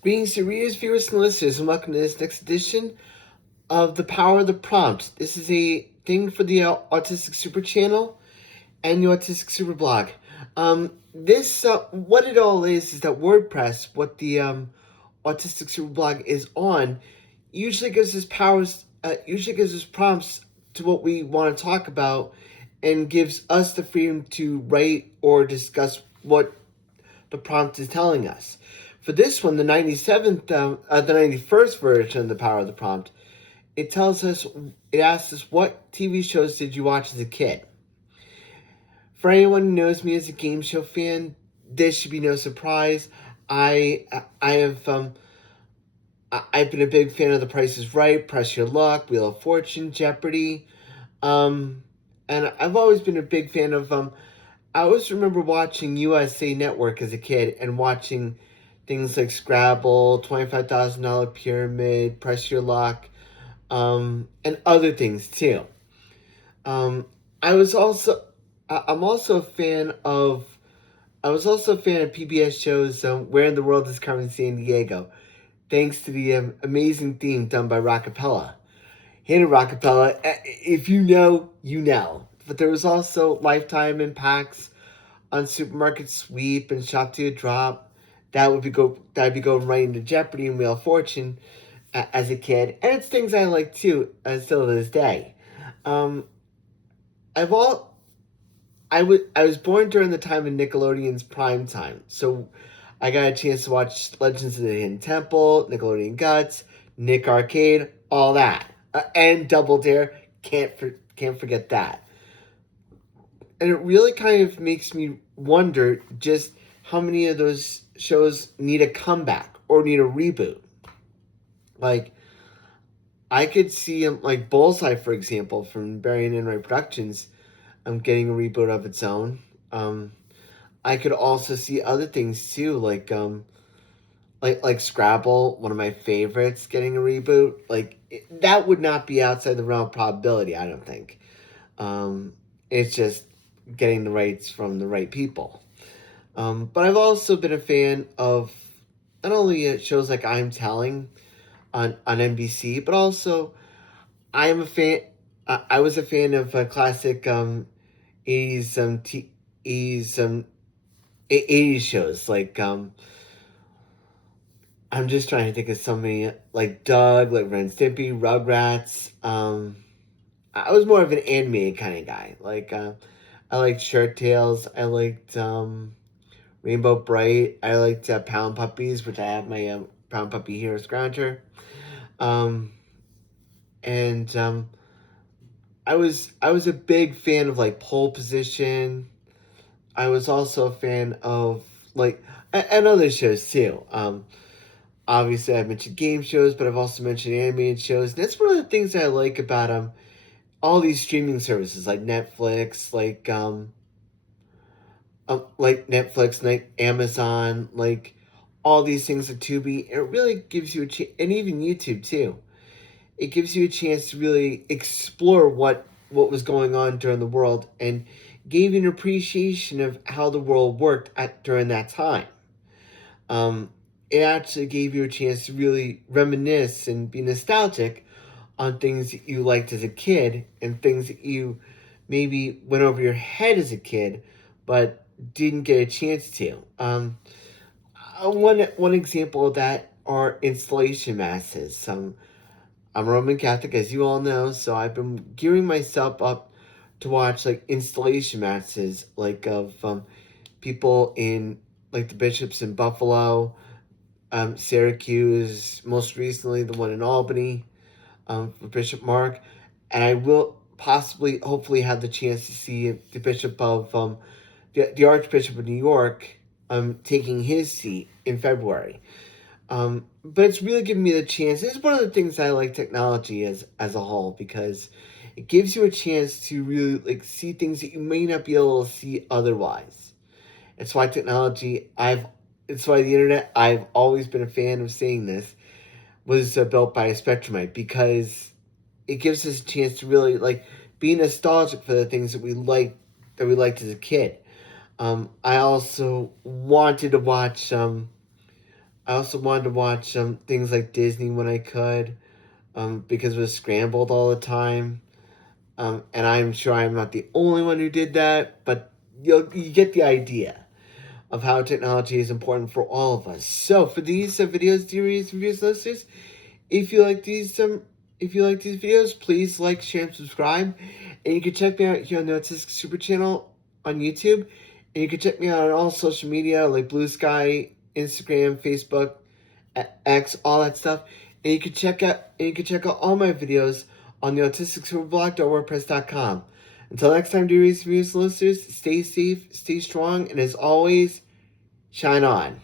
Greetings to readers, viewers, and listeners, and welcome to this next edition of The Power of the Prompt. This is a thing for the Autistic SuperChannel and the Autistic Super Blog. What it all is that WordPress, what the Autistic Super Blog is on, usually gives us prompts to what we want to talk about, and gives us the freedom to write or discuss what the prompt is telling us. For this one, the 91st version of The Power of the Prompt, it asks us, what TV shows did you watch as a kid? For anyone who knows me as a game show fan, this should be no surprise. I've been a big fan of The Price is Right, Press Your Luck, Wheel of Fortune, Jeopardy, and I've always been a big fan of I always remember watching USA Network as a kid and watching things like Scrabble, $25,000 Pyramid, Press Your Luck, and other things too. Um, I was also I'm also a fan of I was also a fan of PBS shows Where in the World is Carmen Sandiego, thanks to the amazing theme done by Rockapella. Hannah Rockapella, if you know, you know. But there was also Lifetime and PAX on Supermarket Sweep and Shop to a Drop. That'd be going right into Jeopardy and Wheel of Fortune as a kid, and it's things I like too, still to this day. Um, I've all I was born during the time of Nickelodeon's prime time, so I got a chance to watch Legends of the Hidden Temple, Nickelodeon Guts, Nick Arcade, all that, and Double Dare. Can't forget that. And it really kind of makes me wonder just how many of those shows need a comeback or need a reboot. Like, I could see like Bullseye, for example, from Barry and Enright Productions, getting a reboot of its own. I could also see other things too, like Scrabble, one of my favorites, getting a reboot. That would not be outside the realm of probability, I don't think. It's just getting the rights from the right people. But I've also been a fan of not only shows like I'm Telling on NBC, but also I am a fan. I was a fan of classic 80s 80s 80s shows I'm just trying to think of so many, like Doug, like Ren and Stimpy, Rugrats. I was more of an animated kind of guy. I liked Shirt Tales. I liked Rainbow Bright. I liked Pound Puppies, which I have my Pound Puppy Hero Scrounger. Um, and I was a big fan of like Pole Position. I was also a fan of and other shows too. Obviously, I've mentioned game shows, but I've also mentioned animated shows. And that's one of the things that I like about all these streaming services like Netflix, like Netflix, like Amazon, like all these things like Tubi. It really gives you and even YouTube too. It gives you a chance to really explore what was going on during the world, and gave you an appreciation of how the world worked during that time. Um, it actually gave you a chance to really reminisce and be nostalgic on things that you liked as a kid and things that you maybe went over your head as a kid, but didn't get a chance to. One example of that are installation masses. I'm Roman Catholic, as you all know, so I've been gearing myself up to watch like installation masses, like of people in like the bishops in Buffalo, Syracuse, most recently the one in Albany, for Bishop Mark, and I will possibly, hopefully, have the chance to see the Bishop of the Archbishop of New York taking his seat in February. But it's really given me the chance. It's one of the things I like technology as a whole, because it gives you a chance to really like see things that you may not be able to see otherwise. It's why it's why the internet. I've always been a fan of saying this, was built by a Spectrumite, because it gives us a chance to really like be nostalgic for the things that we liked as a kid. I also wanted to watch I also wanted to watch things like Disney when I could, because it was scrambled all the time. And I'm sure I'm not the only one who did that, but you get the idea of how technology is important for all of us. So for these videos, dear reviews listeners, if you like these videos, please like, share, and subscribe. And you can check me out here on the Autistic Super Channel on YouTube. And you can check me out on all social media like Blue Sky, Instagram, Facebook, X, all that stuff. And you can check out all my videos on the autisticsuperblog.wordpress.com. Until next time, dear reviews listeners, stay safe, stay strong, and as always, shine on.